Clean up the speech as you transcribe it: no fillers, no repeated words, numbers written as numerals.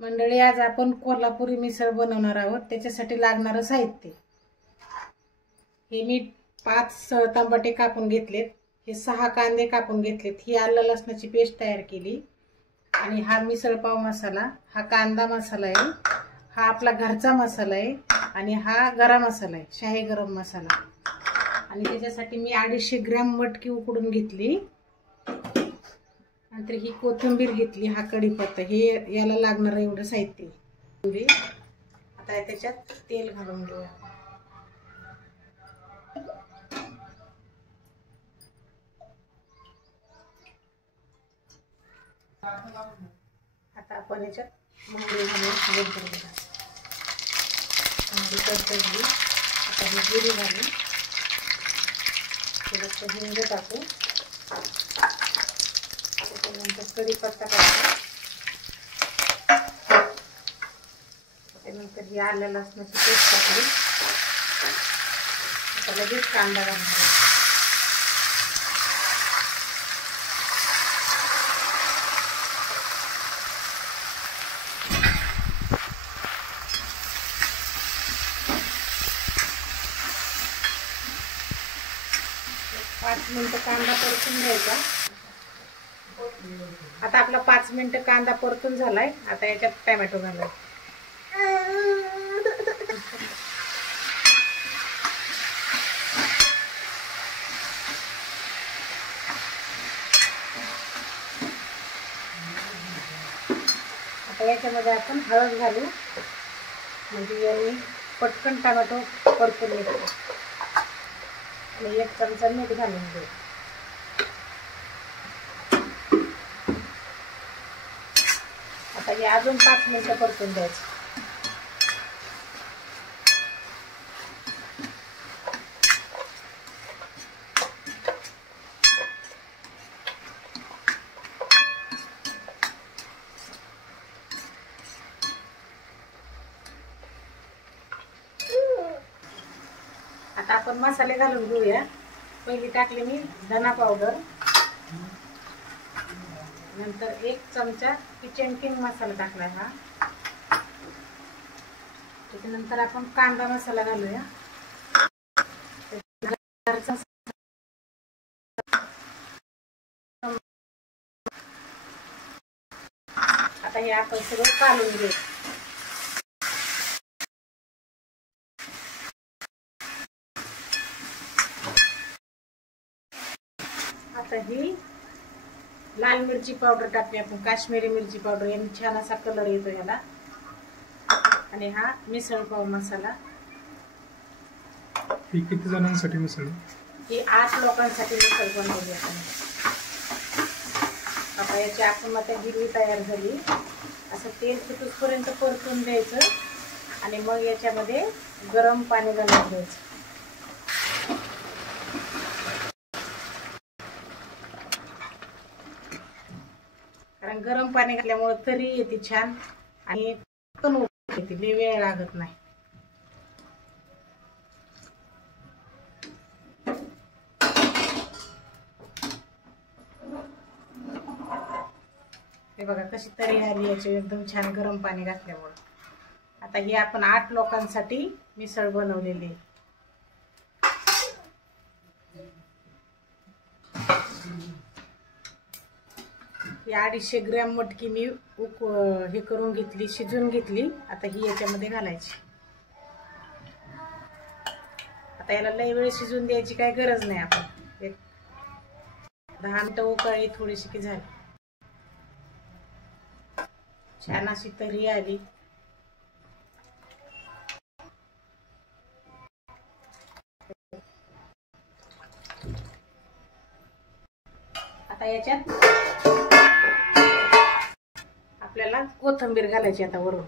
मंडळी, आज आपण कोल्हापुरी मिसळ बनवणार आहोत. त्याच्यासाठी लागणारं साहित्य हे मी 5 टमाटे कापून घेतलेत, हे 6 कांदे कापून घेतलेत, ही आलं लसणाची पेस्ट तयार केली, आणि हा मिसळ पाव मसाला, हा कांदा मसाला आहे, हा आपला घरचा मसाला आहे, आणि हा गरम मसाला आहे, शाही गरम मसाला. आणि त्याच्यासाठी मी 250 ग्रॅम मटकी उकडून घेतली. नंतर ही कोथिंबीर घेतली, हा कढीपत्ता, हे याला लागणार एवढं साहित्य. आता त्याच्यात तेल घालून घेऊया. आता आपण याच्यात मोहरी घालून तडतडली. आता ही जिरी घालून थोडंसं हिंग टाकू, त्याच्यानंतर कढीपत्ता टाकू, त्यानंतर ही आलं लसणाची पेस्ट टाकली. आता लगेच कांदा घालून, पाच मिनिटं कांदा परतून घ्यायचा. आता आपला 5 मिनिटं कांदा परतून झालाय. आता याच्यात टोमॅटो घालायचा. आता याच्यामध्ये आपण हळद घालू, म्हणजे याने पटकन टोमॅटो परतून येतो. आणि 1 चमचा मीठ घालून देऊ. आता हे अजून 5 मिनिटं परतून द्यायचं. आता आपण मसाले घालून घेऊया. पहिली टाकले मी धना पावडर, नंतर 1 चमचा किचन किंग मसाला टाकला हा. त्याच्यानंतर आपण कांदा मसाला घालूया. आता हे आपण सगळं कालून घेऊ. आता ही लाल मिरची पावडर टाकली आपण, काश्मीरी मिरची पावडर, याने छान असा कलर येतो याला. आणि हा मिसळ पाव मसाला. ही किती जणांसाठी मिसळ? ही 8 लोकांसाठी मिसळ बनवली आपण. आता याची आपण आता गिरवी तयार झाली. असं तेल सुटूपर्यंत परतून द्यायचं, आणि मग याच्यामध्ये गरम पाणी घालून द्यायचं. कारण गरम पाणी घातल्यामुळे तरी येते छान, आणि येते, लय वेळ लागत नाही. हे बघा कशी तरी आली याची, एकदम छान गरम पाणी घातल्यामुळे. आता ही आपण 8 लोकांसाठी मिसळ बनवलेली. ही 250 ग्रॅम मटकी मी हे करून घेतली, शिजून घेतली. आता ही याच्यामध्ये घालायची. आता याला लय वेळ शिजून द्यायची काही गरज नाही. आपण 10 मिनिटं उकळली थोडीशी की झाली. छान अशी तरी आली. आता याच्यात आपल्याला कोथिंबीर घालायची आता वरून.